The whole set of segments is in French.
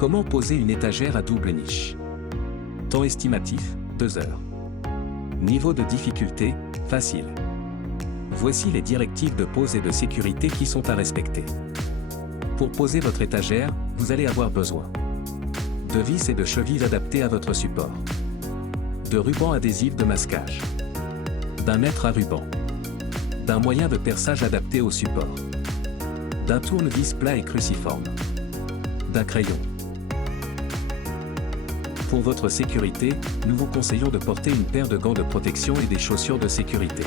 Comment poser une étagère à double niche? Temps estimatif, 2 heures. Niveau de difficulté, facile. Voici les directives de pose et de sécurité qui sont à respecter. Pour poser votre étagère, vous allez avoir besoin de vis et de chevilles adaptées à votre support, de rubans adhésifs de masquage, d'un mètre à ruban, d'un moyen de perçage adapté au support, d'un tournevis plat et cruciforme, d'un crayon. Pour votre sécurité, nous vous conseillons de porter une paire de gants de protection et des chaussures de sécurité.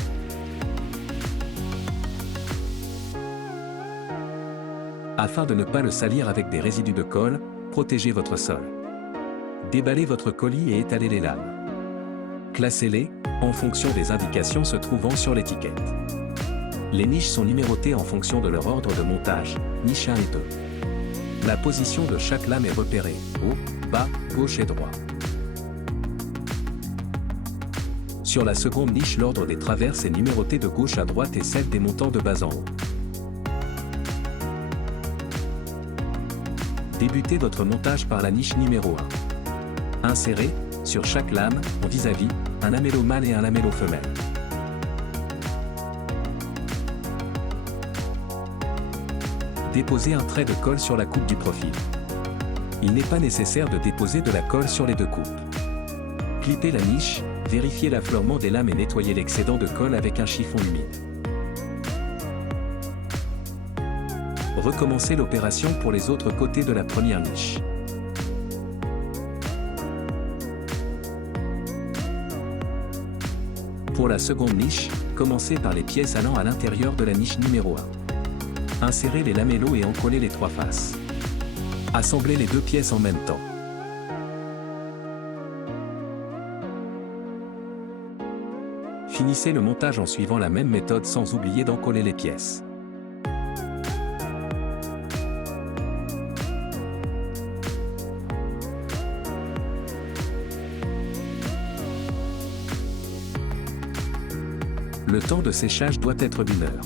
Afin de ne pas le salir avec des résidus de colle, protégez votre sol. Déballez votre colis et étalez les lames. Classez-les, en fonction des indications se trouvant sur l'étiquette. Les niches sont numérotées en fonction de leur ordre de montage, niche 1 et 2. La position de chaque lame est repérée, haut, bas, gauche et droit. Sur la seconde niche, l'ordre des traverses est numéroté de gauche à droite et celle des montants de bas en haut. Débutez votre montage par la niche numéro 1. Insérez, sur chaque lame, en vis-à-vis, un lamello mâle et un lamello femelle. Déposez un trait de colle sur la coupe du profil. Il n'est pas nécessaire de déposer de la colle sur les deux coupes. Clippez la niche, vérifiez l'affleurement des lames et nettoyez l'excédent de colle avec un chiffon humide. Recommencez l'opération pour les autres côtés de la première niche. Pour la seconde niche, commencez par les pièces allant à l'intérieur de la niche numéro 1. Insérez les lamellos et encollez les trois faces. Assemblez les deux pièces en même temps. Finissez le montage en suivant la même méthode sans oublier d'encoller les pièces. Le temps de séchage doit être d'1 heure.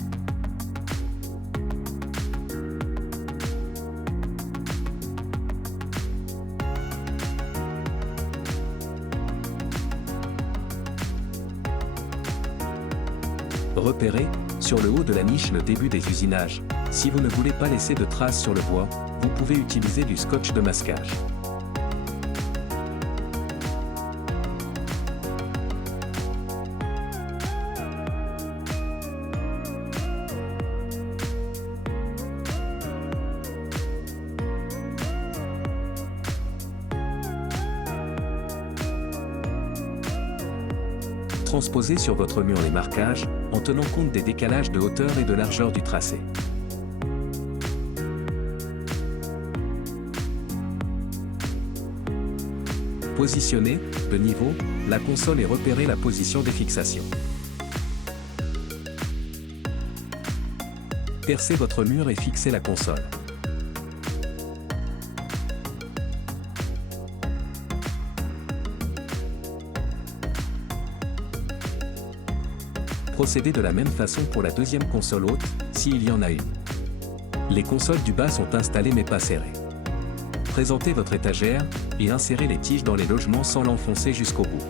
Repérez, sur le haut de la niche, le début des usinages. Si vous ne voulez pas laisser de traces sur le bois, vous pouvez utiliser du scotch de masquage. Transposez sur votre mur les marquages, en tenant compte des décalages de hauteur et de largeur du tracé. Positionnez, de niveau, la console et repérez la position des fixations. Percez votre mur et fixez la console. Procédez de la même façon pour la deuxième console haute, s'il y en a une. Les consoles du bas sont installées mais pas serrées. Présentez votre étagère, et insérez les tiges dans les logements sans l'enfoncer jusqu'au bout.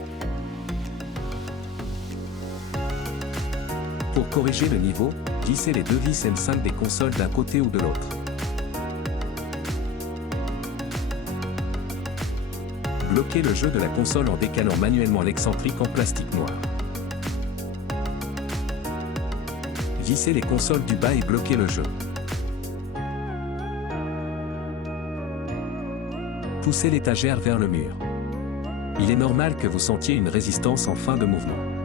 Pour corriger le niveau, vissez les deux vis M5 des consoles d'un côté ou de l'autre. Bloquez le jeu de la console en décalant manuellement l'excentrique en plastique noir. Vissez les consoles du bas et bloquez le jeu. Poussez l'étagère vers le mur. Il est normal que vous sentiez une résistance en fin de mouvement.